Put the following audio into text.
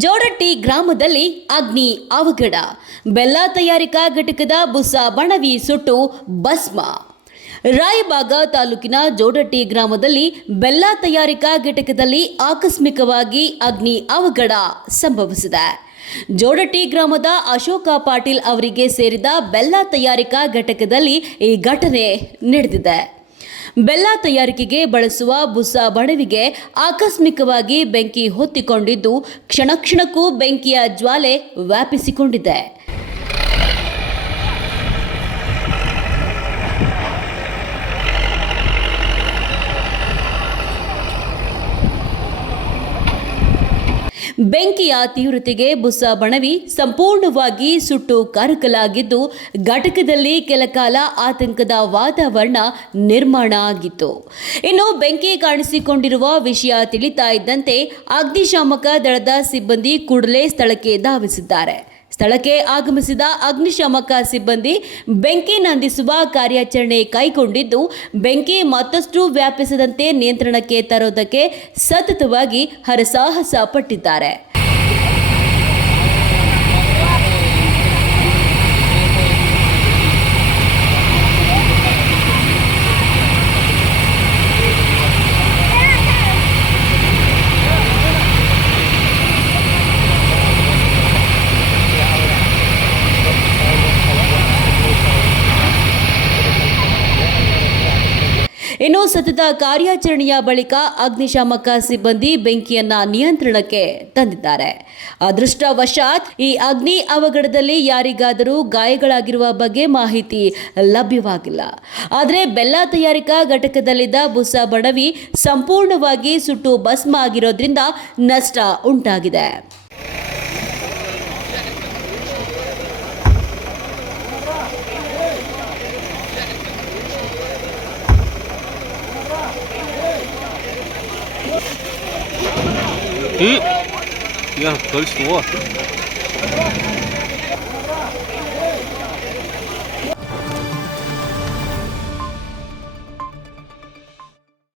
ಜೋಡಟ್ಟಿ ಗ್ರಾಮದಲ್ಲಿ ಅಗ್ನಿ ಅವಘಡ. ಬೆಲ್ಲ ತಯಾರಿಕಾ ಘಟಕದ ಬುಸ ಬಣವಿ ಸುಟ್ಟು ಭಸ್ಮ. ರಾಯಬಾಗ ತಾಲೂಕಿನ ಜೋಡಟ್ಟಿ ಗ್ರಾಮದಲ್ಲಿ ಬೆಲ್ಲ ತಯಾರಿಕಾ ಘಟಕದಲ್ಲಿ ಆಕಸ್ಮಿಕವಾಗಿ ಅಗ್ನಿ ಅವಘಡ ಸಂಭವಿಸಿದೆ. ಜೋಡಟ್ಟಿ ಗ್ರಾಮದ ಅಶೋಕ ಪಾಟೀಲ್ ಅವರಿಗೆ ಸೇರಿದ ಬೆಲ್ಲ ತಯಾರಿಕಾ ಘಟಕದಲ್ಲಿ ಈ ಘಟನೆ ನಡೆದಿದೆ. ಬೆಲ್ಲ ತಯಾರಿಕೆಗೆ ಬಳಸುವ ಬುಸ ಬಣವಿಗೆ ಆಕಸ್ಮಿಕವಾಗಿ ಬೆಂಕಿ ಹೊತ್ತಿಕೊಂಡಿದ್ದು ಕ್ಷಣಕ್ಕೂ ಬೆಂಕಿಯ ಜ್ವಾಲೆ ವ್ಯಾಪಿಸಿಕೊಂಡಿದೆ. ಬೆಂಕಿಯ ತೀವ್ರತೆಗೆ ಬುಸ ಬಣವಿ ಸಂಪೂರ್ಣವಾಗಿ ಸುಟ್ಟು ಕರಕಲಾಗಿದ್ದು ಘಟಕದಲ್ಲಿ ಕೆಲಕಾಲ ಆತಂಕದ ವಾತಾವರಣ ನಿರ್ಮಾಣ ಆಗಿತ್ತು. ಇನ್ನು ಬೆಂಕಿ ಕಾಣಿಸಿಕೊಂಡಿರುವ ವಿಷಯ ತಿಳಿತಾ ಇದ್ದಂತೆ ಅಗ್ನಿಶಾಮಕ ದಳದ ಸಿಬ್ಬಂದಿ ಕೂಡಲೇ ಸ್ಥಳಕ್ಕೆ ಧಾವಿಸಿದ್ದಾರೆ. ಸ್ಥಳಕ್ಕೆ ಆಗಮಿಸಿದ ಅಗ್ನಿಶಾಮಕ ಸಿಬ್ಬಂದಿ ಬೆಂಕಿ ನಂದಿಸುವ ಕಾರ್ಯಾಚರಣೆ ಕೈಗೊಂಡಿದ್ದು ಬೆಂಕಿ ಮತ್ತಷ್ಟು ವ್ಯಾಪಿಸದಂತೆ ನಿಯಂತ್ರಣಕ್ಕೆ ತರೋದಕ್ಕೆ ಸತತವಾಗಿ ಹರಸಾಹಸ ಪಟ್ಟಿದ್ದಾರೆ. ಇನ್ನು ಸತತ ಕಾರ್ಯಾಚರಣೆಯ ಬಳಿಕ ಅಗ್ನಿಶಾಮಕ ಸಿಬ್ಬಂದಿ ಬೆಂಕಿಯನ್ನ ನಿಯಂತ್ರಣಕ್ಕೆ ತಂದಿದ್ದಾರೆ. ಅದೃಷ್ಟವಶಾತ್ ಈ ಅಗ್ನಿ ಅವಘಡದಲ್ಲಿ ಯಾರಿಗಾದರೂ ಗಾಯಗಳಾಗಿರುವ ಬಗ್ಗೆ ಮಾಹಿತಿ ಲಭ್ಯವಾಗಿಲ್ಲ. ಆದರೆ ಬೆಲ್ಲ ತಯಾರಿಕಾ ಘಟಕದಲ್ಲಿದ್ದ ಬುಸ ಬಣವಿ ಸಂಪೂರ್ಣವಾಗಿ ಸುಟ್ಟು ಭಸ್ಮ ಆಗಿರೋದ್ರಿಂದ ನಷ್ಟ ಉಂಟಾಗಿದೆ. Ja, tollst du.